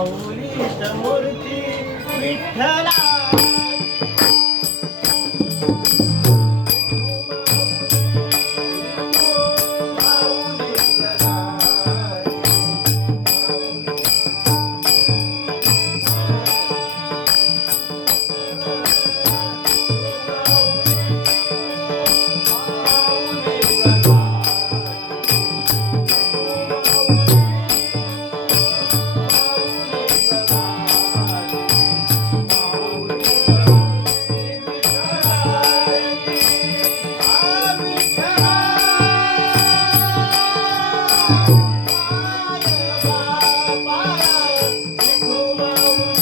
माऊली समोरची विठ्ठला Oh,